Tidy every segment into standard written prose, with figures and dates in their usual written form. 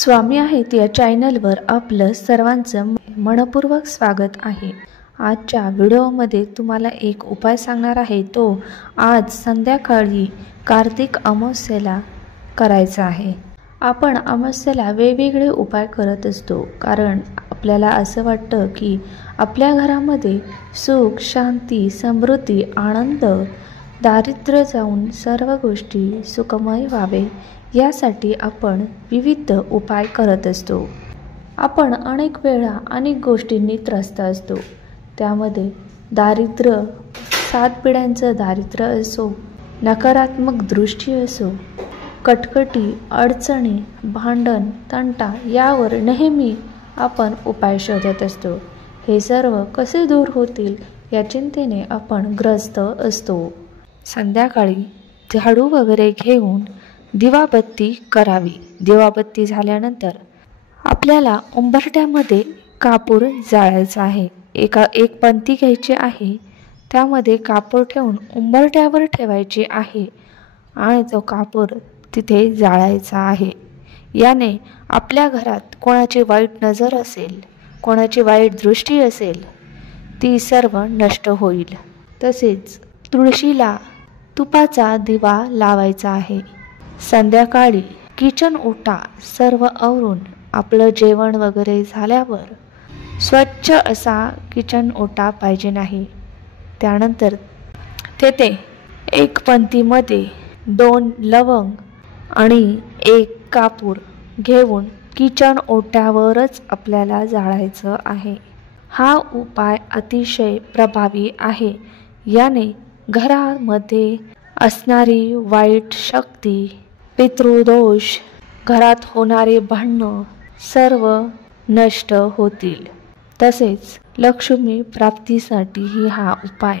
स्वामी आहेत या चॅनलवर आपलं सर्वांचं मनपूर्वक स्वागत आहे। आजच्या व्हिडिओमध्ये तुम्हाला एक उपाय सांगणार आहे। तो आज संध्याकाळी कार्तिक अमावस्येला करायचा आहे। आपण अमावस्येला वेगवेगळे उपाय करत असतो, कारण आपल्याला असं वाटतं की आपल्या घरामध्ये सुख, शांती, समृद्धी, आनंद, दारिद्र्य जाऊन सर्व गोष्टी सुखमय व्हावे यासाठी आपण विविध उपाय करत असतो। आपण अनेक वेळा अनेक गोष्टींनी त्रस्त असतो, त्यामध्ये दारिद्र्य, 7 पिढ्यांचं दारिद्र्य असो, नकारात्मक दृष्टी असो, कटकटी, अडचणी, भांडण, तंटा यावर नेहमी आपण उपाय शोधत असतो। हे सर्व कसे दूर होतील या चिंतेने आपण ग्रस्त असतो। संध्याकाळी झाडू वगैरे घेऊन दिवाबत्ती करावी। दिवाबत्ती झाल्यानंतर आपल्याला उंबरठ्यामध्ये कापूर जाळायचा आहे। एक पंती घ्यायची आहे, त्यामध्ये कापूर ठेवून उंबरठ्यावर ठेवायची आहे आणि तो कापूर तिथे जाळायचा आहे। याने आपल्या घरात कोणाची वाईट नजर असेल, कोणाची वाईट दृष्टी असेल, ती सर्व नष्ट होईल। तसेच तुळशीला तुपाचा दिवा लावायचा आहे। संध्याकाळी किचन ओटा सर्व आवरून आपलं जेवण वगैरे झाल्यावर स्वच्छ असा किचन ओटा पाहिजे नाही। त्यानंतर तेथे एक पंतीमध्ये 2 लवंग आणि 1 कापूर घेऊन किचन ओट्यावरच आपल्याला जाळायचं आहे। हा उपाय अतिशय प्रभावी आहे। याने घरामध्ये असणारी वाईट शक्ती, पितृदोष, घरात होणारे भांडणं सर्व नष्ट होतील। तसेच लक्ष्मी प्राप्तीसाठीही हा उपाय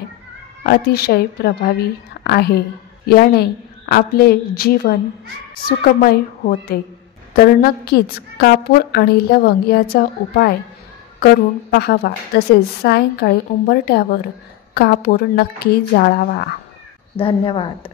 अतिशय प्रभावी आहे। याने आपले जीवन सुखमय होते। तर नक्कीच कापूर आणि लवंग याचा उपाय करून पाहावा। तसेच सायंकाळी उंबरठ्यावर कापूर नक्की जाळावा। धन्यवाद।